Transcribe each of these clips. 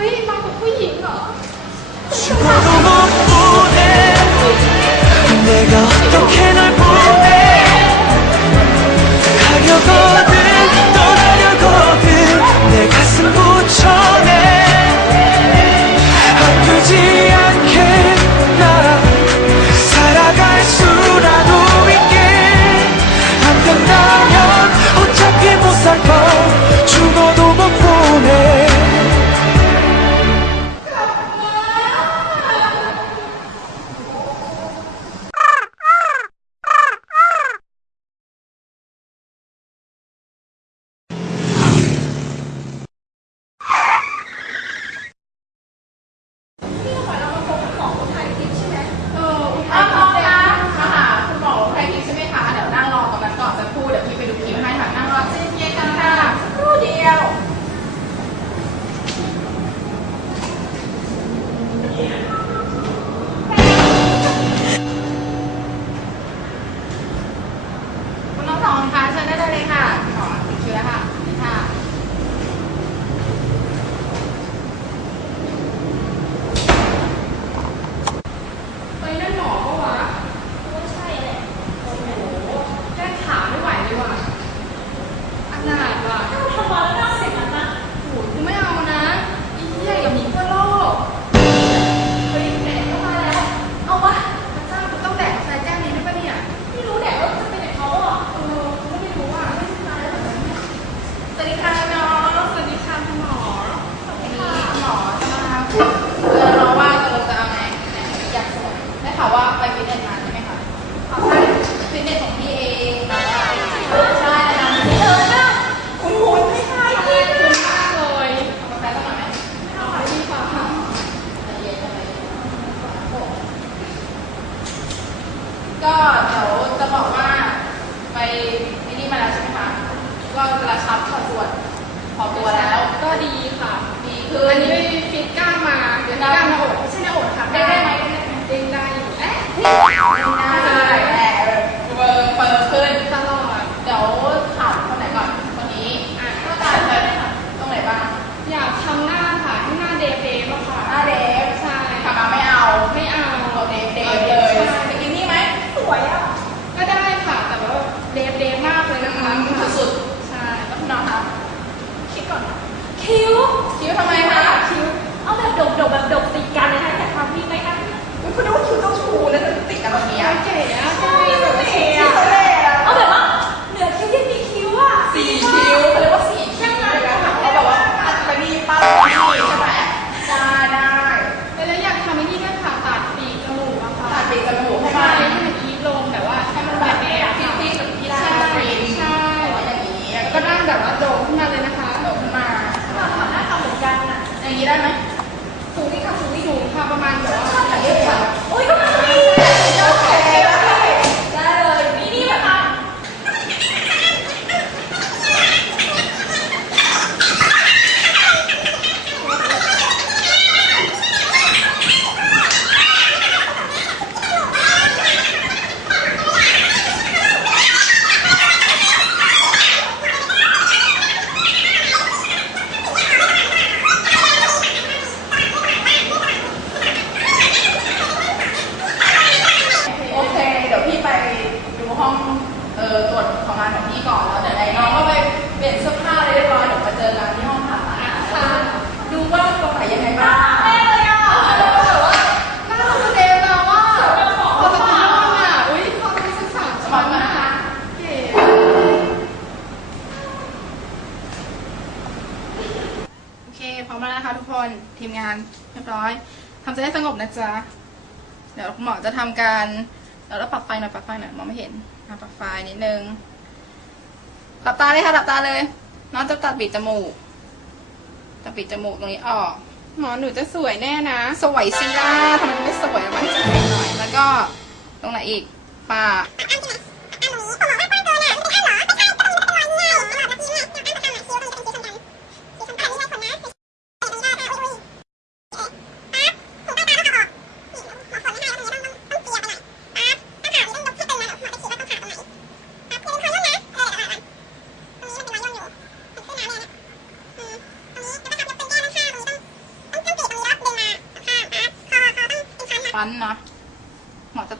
อุ้ยมากับผู้หญิงเหรอ 죽어도 못 보내 내가 어떻게 널 ก็เดี๋ยวจะบอกว่าไปที่นี่มาแล้วใช่ไหมคะ ก็กระชับสัดส่วนของตัวแล้วก็ดีค่ะ ดีคืออันนี้ไปฟิตกล้ามมาเดี๋ยวกล้ามมาอกไม่ใช่หน้าอกค่ะได้ได้ม พร้อมแล้วนะคะทุกคนทีมงานเรียบร้อยทำใจให้สงบนะจ๊ะเดี๋ยวหมอจะทำการเดี๋ยวเราปรับไฟหน่อยปรับไฟหน่อยหมอไม่เห็นปรับไฟนิดนึงหลับตาเลยค่ะหลับตาเลย น้องจะตัดปิดจมูกตัดปิดจมูกตรงนี้ออกหมอหนูจะสวยแน่นะ สวยสิล่าทำไมไม่สวยมาให้สวยหน่อย แล้วก็ตรงไหนอีกปาก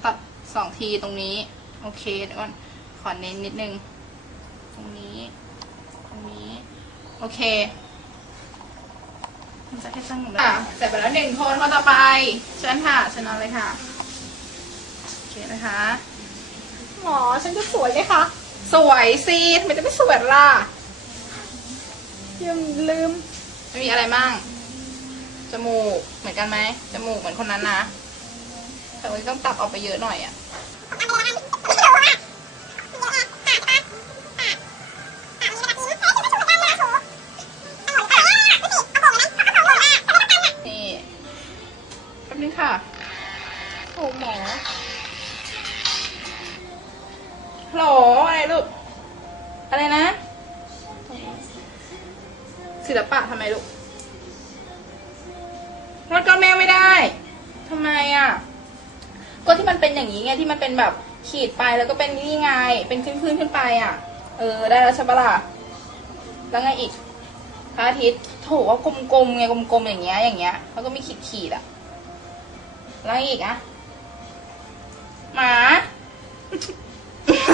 ตัดสองทีตรงนี้ โอเคเดี๋ยวก่อนขอเน้นนิดนึง ตรงนี้ ตรงนี้ โอเค มันจะให้สงบแล้วเสร็จไปแล้วหนึ่งคนคนต่อไปเชิญค่ะเชิญนอนเลยค่ะ โอเคนะคะ หมอฉันจะสวยไหมคะ สวยสิทำไมจะไม่สวยล่ะยังลืมไม่มีอะไรมั่งจมูก เหมือนกันไหม จมูกเหมือนคนนั้นนะ แต่วันนี้ต้องตัดออกไปเยอะหน่อยอะนี่แป๊บนึงค่ะโอ้หมอโหลอะไรลูก อะไรนะ ศิลปะทำไมลูกรถก้อนแมวไม่ได้ทำไมอะ ก็ที่มันเป็นอย่างนี้ไงที่มันเป็นแบบขีดไปแล้วก็เป็นนี่ไง เป็นขึ้นขึ้นขึ้นไปอะ เออ ได้แล้วใช่ปะล่ะแล้วไงอีกพระอาทิตย์โถว่ากลมๆไงกลมๆอย่างเงี้ยอย่างเงี้ยแล้วก็มีขีดขีดอะแล้วอีกอะหมา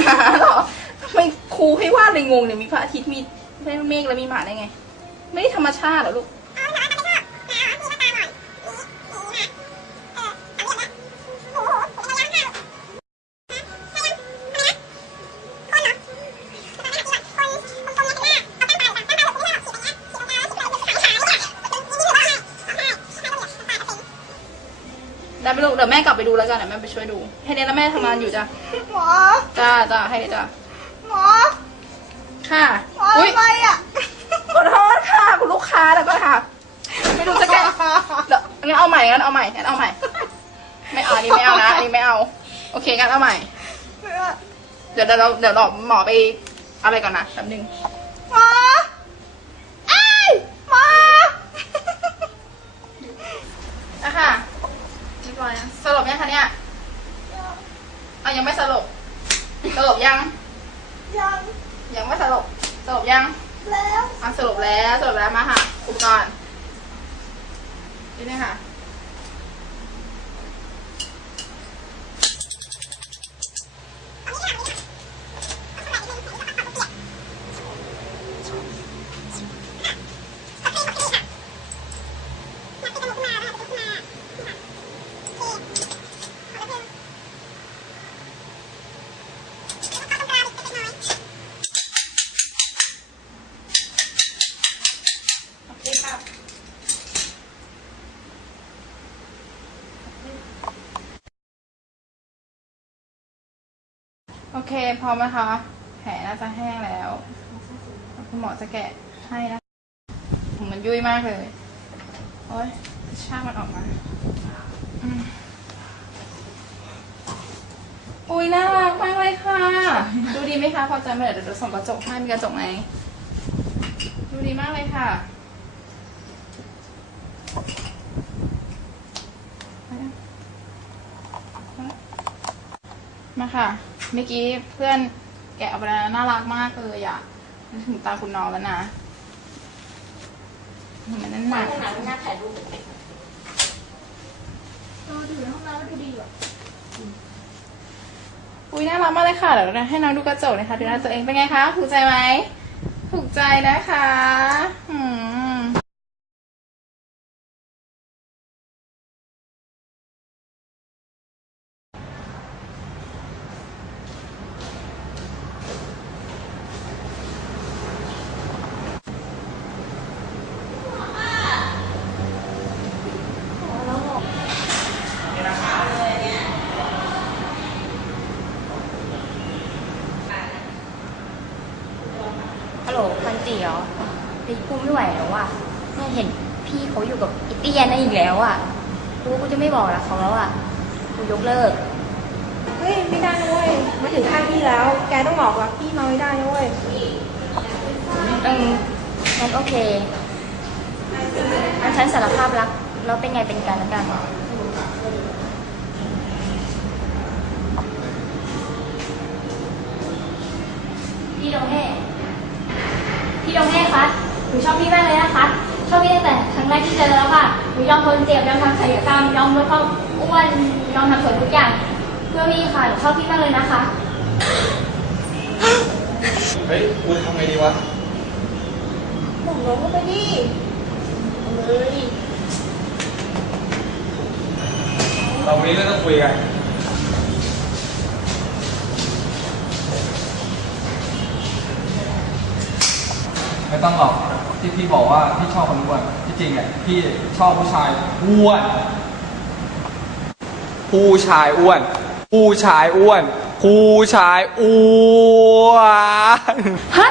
หมาเหรอทำไมครูให้วาดเลยงงเนี่ยมีพระอาทิตย์มีเมฆแล้วมีหมาได้ไง ไม่ธรรมชาติหรอลูก ได้ไปลูกเดี๋ยวแม่กลับไปดูแล้วกันเดี๋ยวแม่ไปช่วยดูให้เนยแล้วแม่ทำงานอยู่จ้ะหมอจ้าจ้าให้เนยจ้าหมอค่ะหมออุ้ยทำไมอะขอโทษค่ะคุณลูกค้าแล้วก็ค่ะ ไม่รู้จะแก้เดี๋ยวงั้นเอาใหม่งั้นเอาใหม่งั้นเอาใหม่ ไม่เอาอันนี้ไม่เอานะอันนี้ไม่เอา โอเคงั้นเอาใหม่ เดี๋ยวเดี๋ยวเราเดี๋ยวรอหมอไปอะไรก่อนนะแป๊บนึง หมอไอ้ยหมอ อะค่ะเรียบร้อยนะสลบยัง คะเนี่ยอะยังไม่สลบสลบยัง ยังยังไม่สลบสลบยังแล้วอะสรุปแล้วสรุปแล้วมาค่ะอุปกรณ์นี่เลยค่ะ โอเค พร้อมไหมคะ แผลน่าจะแห้งแล้ว คุณหมอจะแกะให้นะผมมันยุ่ยมากเลย โอ๊ยช่างมันออกมา อุ้ยน่ารักมากเลยค่ะ ดูดีไหมคะ พอใจไหมเดี๋ยวเดี๋ยวส่งกระจกให้ มีกระจกไหม ดูดีมากเลยค่ะมาค่ะ เมื่อกี้เพื่อนแกะออกไปแล้วน่ารักมากเลยอะนึกถึงตาคุณน้องแล้วนะมันนั่นหนักห้องน้ำไม่น่าถ่ายรูปอุ้ยน่ารักมากเลยค่ะเดี๋ยวเราให้น้องดูกระจกนะคะดูหน้าตัวเองเป็นไงคะถูกใจไหมถูกใจนะคะอืมฮัลโหลพัน ตีเหรอเฮ้ยกูไม่ไหวแล้วว่ะเนี่ยเห็นพี่เขาอยู่กับอิตเตียนนั่นอีกแล้วอะกูว่ากูจะไม่บอกรักเขาแล้วอะกูยกเลิก เฮ้ยไม่ได้นะเว้ยมาถึงข้างพี่แล้ว แกต้องบอกรักพี่มาไม่ได้นะเว้ยอืมงั้นโอเคงั้นฉันสารภาพรักแล้วเป็นไงเป็นกันแล้วกันพี่ดงเฮ่ พี่ดงเฮ่คะหนูชอบพี่มากเลยนะคะ ชอบพี่ตั้งแต่ครั้งแรกที่เจอแล้วค่ะ หนูยอมทนเจ็บยอมทำศัลยกรรมยอมลดความอ้วนยอมทำส่วนทุกอย่าง เพื่อพี่ค่ะ หนูชอบพี่มากเลยนะคะ เฮ้ยกูทำไงดีวะบอกน้องก็ไปดิเราวันนี้เราต้องคุยกัน ไม่ต้องหรอกที่พี่บอกว่าพี่ชอบคนอ้วนที่จริงเนี่ยพี่ชอบผู้ชายอ้วน ผู้ชายอ้วน ผู้ชายอ้วน ผู้ชายอ้วน ฮะ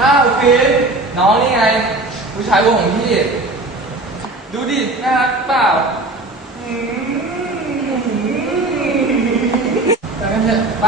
อ้าวฟินน้องนี่ไง ผู้ายวงของพี่ ดูดิ น่ารักเปล่าอืมไปกันเถอะไป